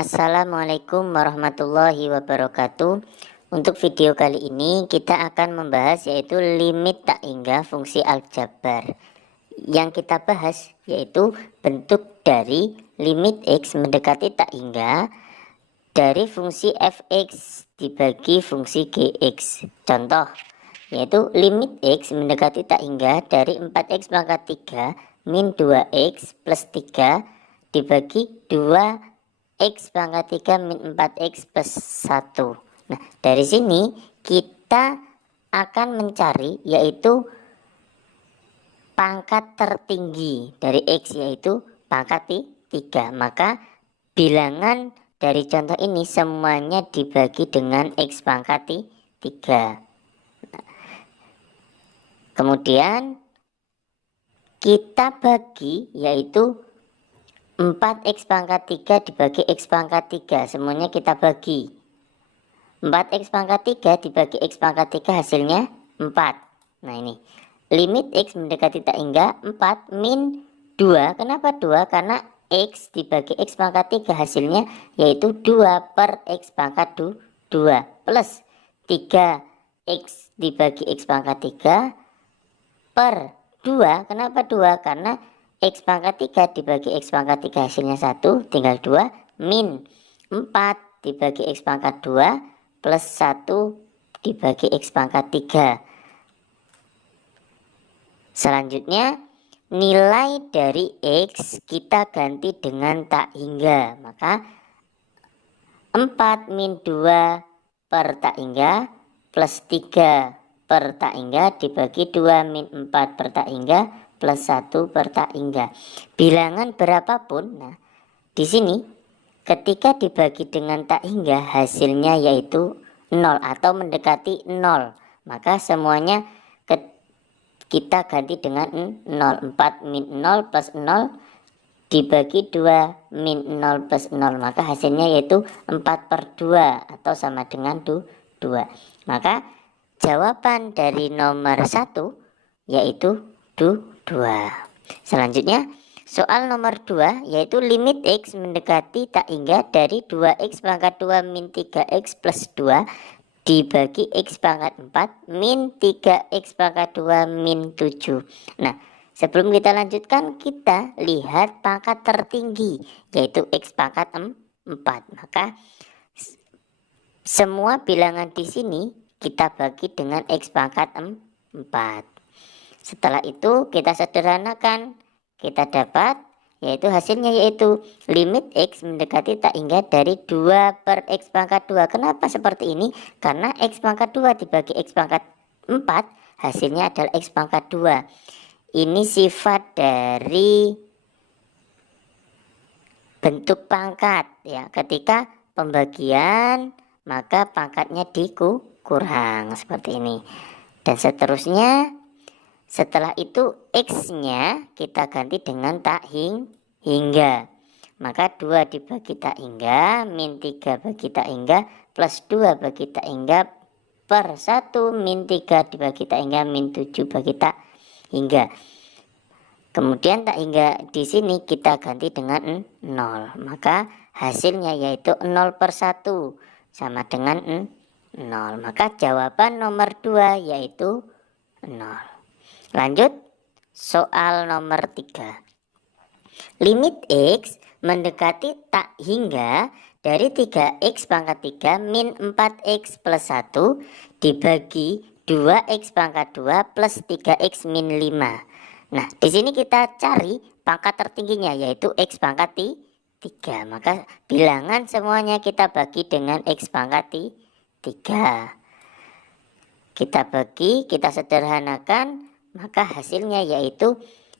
Assalamualaikum warahmatullahi wabarakatuh. Untuk video kali ini kita akan membahas yaitu limit tak hingga fungsi aljabar. Yang kita bahas yaitu bentuk dari limit X mendekati tak hingga dari fungsi fx dibagi fungsi gx. Contoh yaitu limit X mendekati tak hingga dari 4x pangkat 3 min 2x plus 3 dibagi 2 X pangkat 3 min 4X plus 1. Nah, dari sini kita akan mencari yaitu pangkat tertinggi dari X, yaitu pangkat 3. Maka bilangan dari contoh ini semuanya dibagi dengan X pangkat 3. Kemudian kita bagi yaitu 4x pangkat 3 dibagi x pangkat 3, semuanya kita bagi. 4x pangkat 3 dibagi x pangkat 3 hasilnya 4. Nah ini limit x mendekati tak hingga 4 min 2. Kenapa 2? Karena x dibagi x pangkat 3 hasilnya yaitu 2 per x pangkat 2 plus 3x dibagi x pangkat 3 per 2. Kenapa 2? Karena X pangkat 3 dibagi X pangkat 3 hasilnya 1, tinggal 2, min 4 dibagi X pangkat 2 plus 1 dibagi X pangkat 3. Selanjutnya nilai dari X kita ganti dengan tak hingga. Maka 4 min 2 per tak hingga plus 3 per tak hingga dibagi 2 min 4 per tak hingga plus 1 per tak hingga. Bilangan berapapun, nah di sini ketika dibagi dengan tak hingga hasilnya yaitu 0 atau mendekati 0, maka semuanya kita ganti dengan 0. 4 min 0 plus 0 dibagi 2 min 0 plus 0, maka hasilnya yaitu 4 per 2 atau sama dengan 2. Maka jawaban dari nomor 1 yaitu 2. Selanjutnya soal nomor 2 yaitu limit X mendekati tak hingga dari 2x pangkat 2 min 3x plus 2 dibagi X pangkat 4 min 3x pangkat 2 min 7. Nah sebelum kita lanjutkan kita lihat pangkat tertinggi yaitu X pangkat 4. Maka semua bilangan di sini kita bagi dengan X pangkat 4. Setelah itu kita sederhanakan, kita dapat yaitu hasilnya yaitu limit X mendekati tak hingga dari 2 per X pangkat 2. Kenapa seperti ini? Karena X pangkat 2 dibagi X pangkat 4 hasilnya adalah X pangkat 2. Ini sifat dari bentuk pangkat ya, ketika pembagian maka pangkatnya dikurang seperti ini. Dan seterusnya setelah itu X-nya kita ganti dengan tak hingga. Maka 2 dibagi tak hingga, min 3 bagi tak hingga, plus 2 bagi tak hingga, per 1 min 3 dibagi tak hingga, min 7 bagi tak hingga. Kemudian tak hingga di sini kita ganti dengan 0. Maka hasilnya yaitu 0 per 1 sama dengan 0. Maka jawaban nomor 2 yaitu 0. Lanjut soal nomor 3. Limit X mendekati tak hingga dari 3x pangkat 3 min 4x plus 1 dibagi 2x pangkat 2 plus 3x min 5. Nah di sini kita cari pangkat tertingginya yaitu x pangkat 3. Maka bilangan semuanya kita bagi dengan x pangkat 3. Kita bagi, kita sederhanakan, maka hasilnya yaitu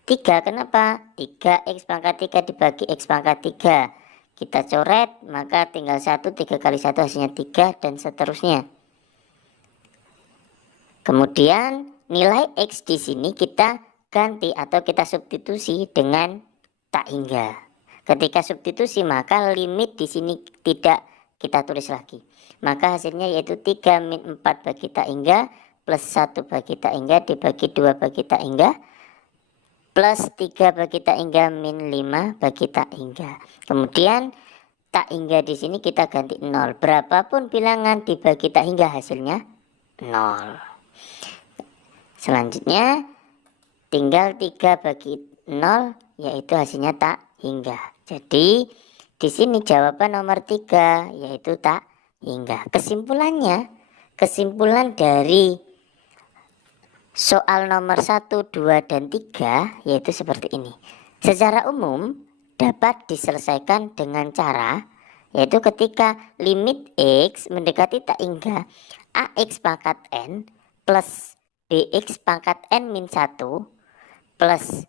3. Kenapa? 3x pangkat 3 dibagi x pangkat 3. Kita coret, maka tinggal 1, 3 kali 1 hasilnya 3 dan seterusnya. Kemudian nilai x di sini kita ganti atau kita substitusi dengan tak hingga. Ketika substitusi maka limit di sini tidak kita tulis lagi. Maka hasilnya yaitu 3 min 4 bagi tak hingga plus 1 bagi tak hingga dibagi 2 bagi tak hingga plus 3 bagi tak hingga min 5 bagi tak hingga. Kemudian tak hingga di sini kita ganti 0. Berapapun bilangan dibagi tak hingga hasilnya 0. Selanjutnya tinggal 3 bagi 0 yaitu hasilnya tak hingga. Jadi di sini jawaban nomor 3 yaitu tak hingga. Kesimpulan dari soal nomor 1, 2, dan 3 yaitu seperti ini. Secara umum dapat diselesaikan dengan cara yaitu ketika limit X mendekati tak hingga AX pangkat N plus BX pangkat N min 1 plus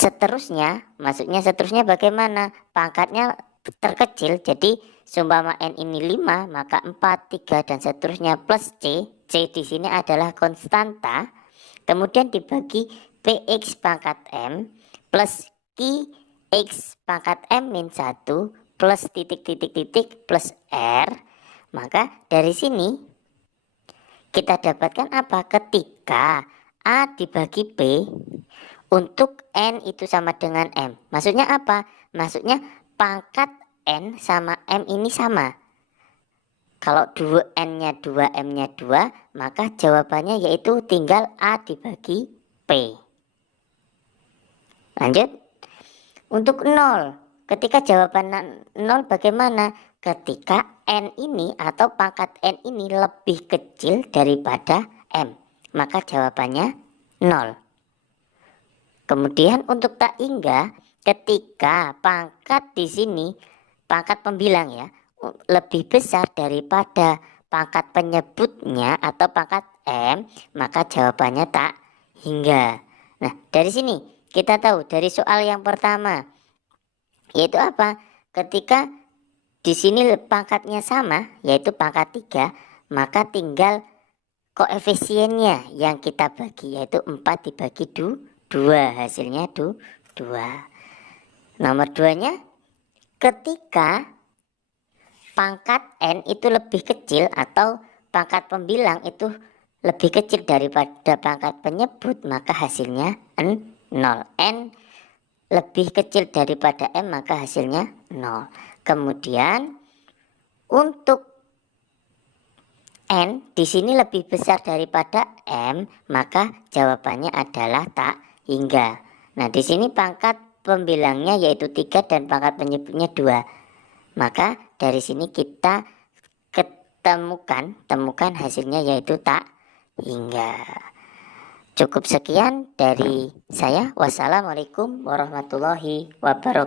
seterusnya, maksudnya seterusnya bagaimana? Pangkatnya terkecil, jadi seumpama N ini 5, maka 4, 3, dan seterusnya plus C. C di sini adalah konstanta, kemudian dibagi PX pangkat M plus QX pangkat M min 1 plus titik plus R. Maka dari sini kita dapatkan apa? Ketika A dibagi B untuk N itu sama dengan M. Maksudnya apa? Maksudnya pangkat N sama M ini sama. Kalau 2N-nya 2, M-nya 2, maka jawabannya yaitu tinggal A dibagi P. Lanjut. Untuk 0. Ketika jawaban 0 bagaimana? Ketika N ini atau pangkat N ini lebih kecil daripada M. Maka jawabannya 0. Kemudian untuk tak hingga, ketika pangkat di sini, pangkat pembilang ya, lebih besar daripada pangkat penyebutnya atau pangkat M, maka jawabannya tak hingga. Nah, dari sini kita tahu dari soal yang pertama, yaitu apa? Ketika di sini pangkatnya sama, yaitu pangkat 3, maka tinggal koefisiennya yang kita bagi, yaitu 4 dibagi 2, hasilnya 2. Nomor 2-nya, ketika pangkat N itu lebih kecil atau pangkat pembilang itu lebih kecil daripada pangkat penyebut, maka hasilnya 0. N lebih kecil daripada M, maka hasilnya 0. Kemudian untuk N di sini lebih besar daripada M, maka jawabannya adalah tak hingga. Nah, di sini pangkat pembilangnya yaitu 3 dan pangkat penyebutnya 2. Maka dari sini kita temukan hasilnya yaitu tak hingga. Cukup sekian dari saya. Wassalamualaikum warahmatullahi wabarakatuh.